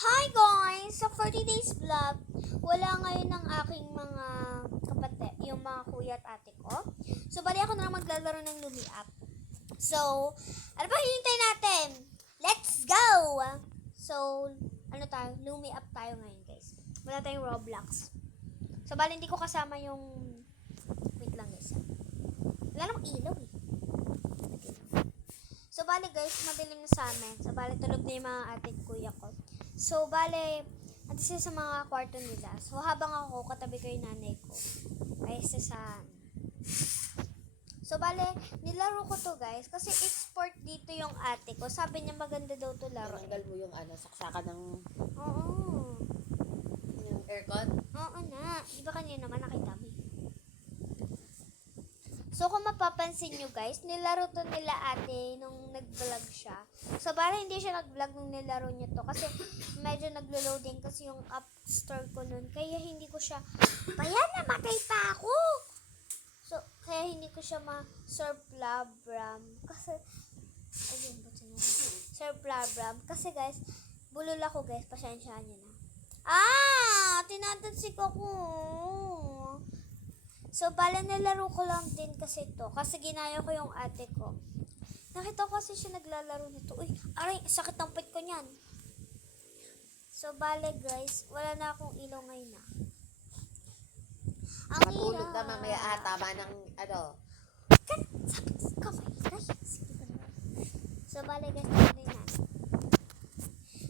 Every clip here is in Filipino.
Hi guys! So for today's vlog, wala ngayon ng aking mga kapatid, yung mga kuya at ate ko. So bali ako na lang maglalaro ng Lumi Up. So, ano pa hinintay natin? Let's go! So, ano tayo? Lumi Up tayo ngayon guys. Wala tayong Roblox. So bali hindi ko kasama yung... Wait lang guys. Wala namang ilaw eh. So, bale guys, madilim na sa amin. So, bale tulog na yung mga ate at kuya ko. So, bale, ito sila sa mga kwarto nila. So, habang ako, katabi ko yung nanay ko. Ay, sa So, bale, nilaro ko to guys. Kasi export dito yung ate ko. Sabi niya maganda daw to laro. Tinanggal mo yung saksakan ng Oo. yung aircon. Oo na. Di ba kanina naman nakita mo? So, kung mapapansin nyo guys, nilaro to nila ate nung nag-vlog siya. So, para hindi siya nag-vlog nung nilaro niya to. Kasi medyo naglo-loading kasi yung app store ko nun. Kaya hindi ko siya, kaya namatay pa ako! So, kaya hindi ko siya ma-surplabram. Kasi, ayun, ba't yun? Surplabram. Kasi guys, bulol ako guys, pasensyaan nyo na. Tinatansik ako. So, bala nalaro ko lang din kasi to. Kasi ginaya ko yung ate ko. Nakita ko kasi siya naglalaro nito. Uy, aray, sakit ng pit ko niyan. So, bale guys, wala na akong ilaw ngayon na. Ang Matulog hirap. na mamaya tama ng Sakit sa kamay. Ay, sige ba naman. So, bale guys, tuloy na.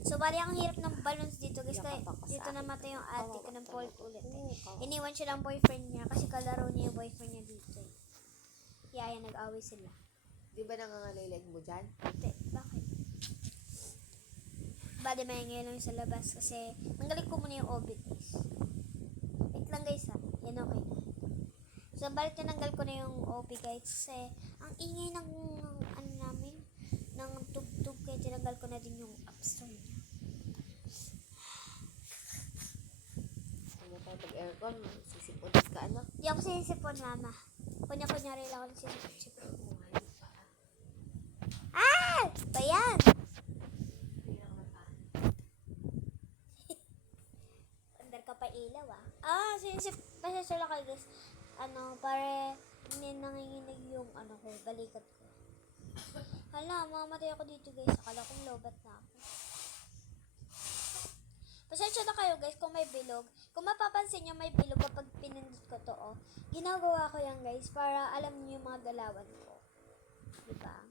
So, bali ang hirap ng balloons dito guys. Kaya dito namatay yung ate ko ng Paul ulit eh. Iniwan siya ng boyfriend niya kasi kalaro niya yung boyfriend niya dito eh. Kaya yan, nag-away sila. Di ba nangangalilig mo dyan? Ate, bakit? Bali maingay lang sa labas kasi nanggaling ko muna yung obit guys. Wait lang guys ha. Yan okay na. So, bali tinanggal ko na yung OB guys kasi ang ingay ng ano namin ng tugtog kaya tinanggal ko na din yung app store niya. Ano tayo pag-aircon? Sisipunin ka anak. Di ako sinisipon mama. Kunya-kunyari lang ako nagsisipon. Bayan! Andar ka pa ilaw pasensya lang kayo guys. Para hindi nanginginig yung ko, balikat ko. Hala, mamamatay ako dito guys. Akala kong lobat na ako. Pasensya na kayo guys kung may bilog. Kung mapapansin nyo may bilog kapag pinindot ko to ginagawa ko yan guys para alam niyo yung mga galawan ko. Diba?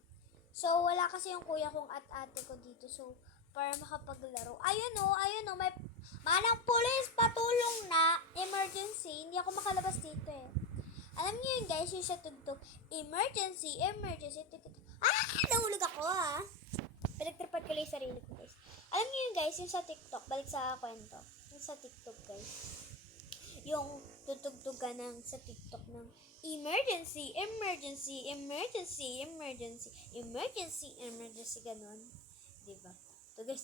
So, wala kasi yung kuya kong at ate ko dito. So, para makapaglaro. Ayun o, may manang pulis, patulong na, emergency. Hindi ako makalabas dito eh. Alam niyo yun guys, yung siya tugtog, emergency. Nahulog ako Pinagtripan ko lang yung sarili ko guys. Alam niyo yun guys, yung sa TikTok, balik sa kwento. Yung sa TikTok guys. Yung tutugtugan ng sa TikTok ng emergency, ganun. Diba? So guys,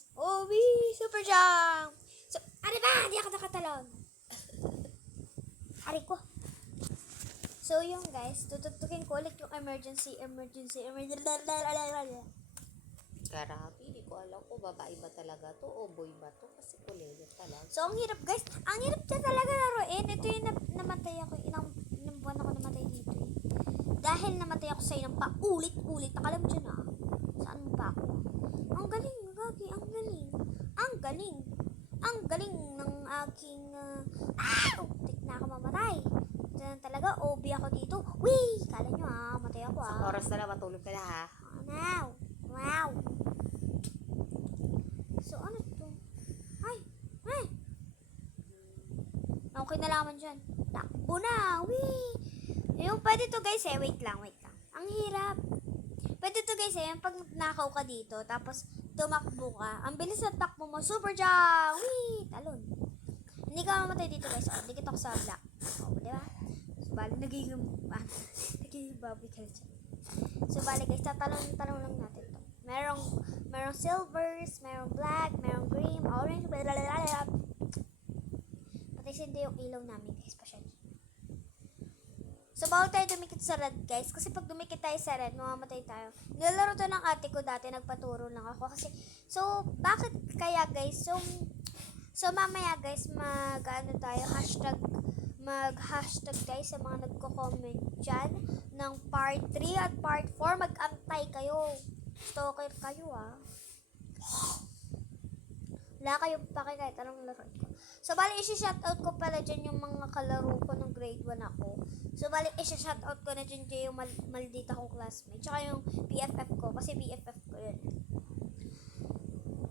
super jump! So, ano ba? Hindi ako nakatalon. Ari ko. So, yung guys, tutugtugin ko ulit yung emergency. Karabi, di ko alam kung babae ba talaga to o boy ba to kasi kulay talaga. So, ang hirap guys. Ang hirap niya talaga laruin. Ito yung namatay ako. Ilang buwan ako namatay dito eh. Dahil namatay ako sa ng paulit-ulit. Nakalam mo dyan Saan mo pa ako? Ang galing, Gagi. Ang galing. Ang galing ng aking... Tik na ako mamatay. Diyan talaga, OB ako dito. Wee! Kala nyo matay ako Sa oras na lang matulog ka na ha. Wow! So, ano to? Ay! Okay na laman dyan. Takbo na! Wee! Yung pwede to guys wait lang. Ang hirap. Pwede to guys yung pag nakaw ka dito, tapos tumakbo ka. Ang bilis ng takbo mo, super jump! Wee! Talon. Hindi ka mamatay dito guys. Dikit ako sa black. Diba? So, bali, nagiging baboy ka dyan. So, bali guys, tatalon lang natin to. Merong silvers, merong black, merong green, orange, blablabla. Patay hindi yung ilaw namin guys, pasensya. So, bawal tayo dumikit sa red, guys. Kasi pag dumikit tayo sa red, mamamatay tayo. Nilalaro to ng ate ko dati. Nagpaturo lang ako. Kasi, so, bakit kaya, guys? So mamaya, guys, mag-hashtag guys sa mga nagko-comment dyan ng part 3 at part 4. Mag-antay kayo. Stalker kayo, ah. Wala kayong pake kahit anong laro ko. So, bali, isi-shoutout ko pala dyan yung mga kalaro ko nung grade 1 ako. So, bali, isi-shoutout ko na dyan yung maldita kong classmate. Tsaka yung BFF ko, kasi BFF ko yun.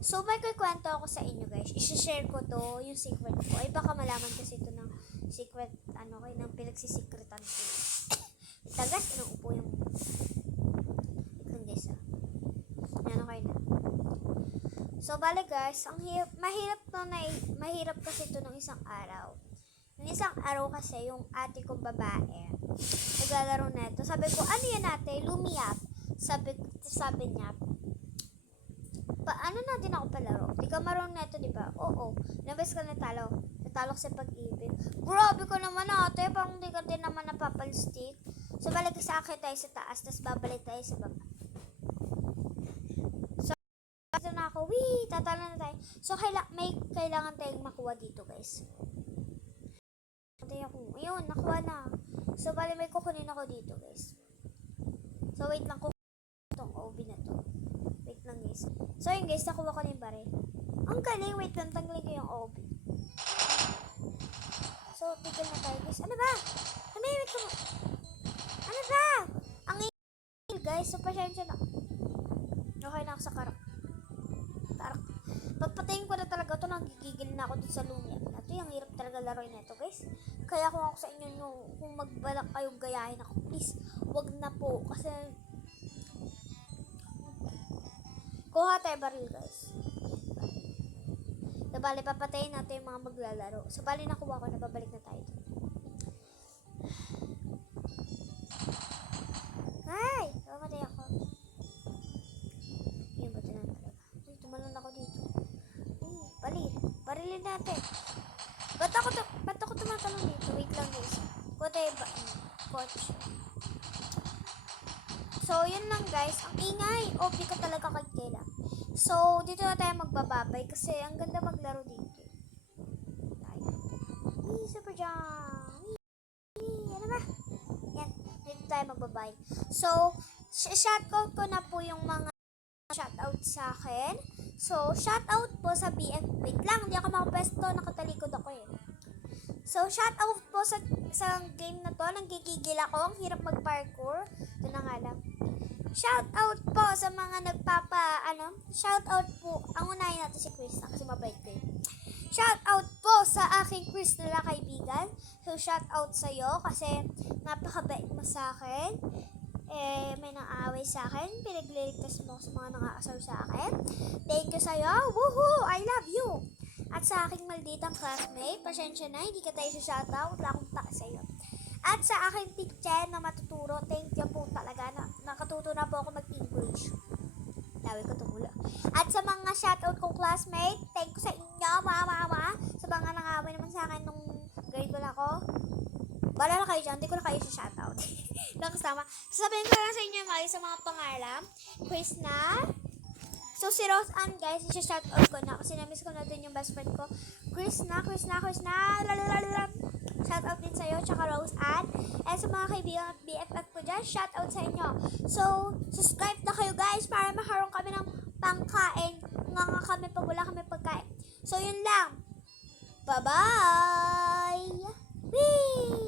So, may kukwento ako sa inyo, guys. I-share ko to, yung secret ko. Ay, baka malaman kasi ito ng secret, ng pinagsisikretan ko. Tagas, inuupo yung... Ito, guys, ah. Yan, okay na. So, bale guys, mahirap kasi ito nung isang araw. Nung isang araw kasi, yung ate kong babae, naglalaro na ito. Sabi ko, ano yan ate? Lumiyap. Sabi niya, paano natin ako palaro? Di ka marunong na ito, di ba? Oo. Nabes ka natalo. Natalo ko sa pag-ibig. Grabe ko naman ate, parang di ka din naman napapalstick. So, balik sa akin tayo sa taas, tapos babalik tayo sa baba. Ito na ako, tatalo na tayo. So, may kailangan tayong makuha dito, guys. Ayun, nakuha na. So, bali may kukunin ako dito, guys. So, wait lang, kukunin itong OB na to. Wait lang, guys. So, yun, guys, nakuha ko na yung baril. Ang galing, wait lang, tanggalin ko yung OB. So, tigil na tayo, guys. Ano ba? Wait ko. Ano ba? Ang ingil, guys. So, pasensya na. Okay na ako sa karak. Pagpatayin ko na talaga ito, nagigigil na ako dun sa lumia. Ito yung hirap talaga laruin na ito, guys. Kaya kung ako sa inyo, kung magbalak kayong gayahin ako, please, wag na po. Kasi, kuha tayo baril, guys. So, bali, papatayin natin yung mga maglalaro. So, bali, nakuha ko na, babalik na tayo dun. Ay! Mamatay ako. Yun, ba't na talaga? Ay, tumalon ako dito. Barilin natin. Ba't ako tumatalong dito? Wait lang, guys. Coach. So, yun lang, guys. Ang ingay. OP ko talaga kay Kayla. So, dito na tayo magbababay kasi ang ganda maglaro dito. Super jump. Ano ba? Yan. Dito tayo magbabay. So, shoutout ko na po yung mga shoutout sa akin. So, shoutout po sa BF. Wait lang, hindi ako makapwesto. Nakatalikod ako eh. So, shoutout po sa game na to. Nanggigigil ako. Ang hirap mag-parkour. Ito na nga lang. Shoutout po sa mga shoutout po. Ang unahin natin si Krista kasi mabait ko yun. Shoutout po sa aking Krista na kaibigan. So, shoutout sa'yo kasi napakabait mo sa akin. May nang-aaway sa akin, pinagliligtas mo sa mga nang-aasar sa akin. Thank you sa'yo. Woohoo! I love you! At sa aking malditang classmate, pasensya na, hindi ka tayo sa shoutout, wala akong taka sa'yo. At sa aking teacher na matuturo, thank you po talaga, nakatuto na po ako mag-English. Lawi ko tumula. At sa mga shoutout kong classmate, thank you sa inyo, mama. Sa mga nang-aaway naman sa akin nung grade 1 ako. Bala na kayo dyan, hindi ko na kayo sa shoutout. Nakasama. Sasabihin ko lang sa inyo sa mga pangalan. Chris na. So, si Rose Ann, guys, isa-shoutout ko na. Kasi na-miss ko na din yung best friend ko. Chris na. Lalalala. Shoutout din sa'yo, tsaka Rose Ann. And sa mga kaibigan at BFF ko dyan, shoutout sa inyo. So, subscribe na kayo, guys, para makaroon kami ng pangkain. Nga kami pag wala kami pagkain. So, yun lang. Bye-bye!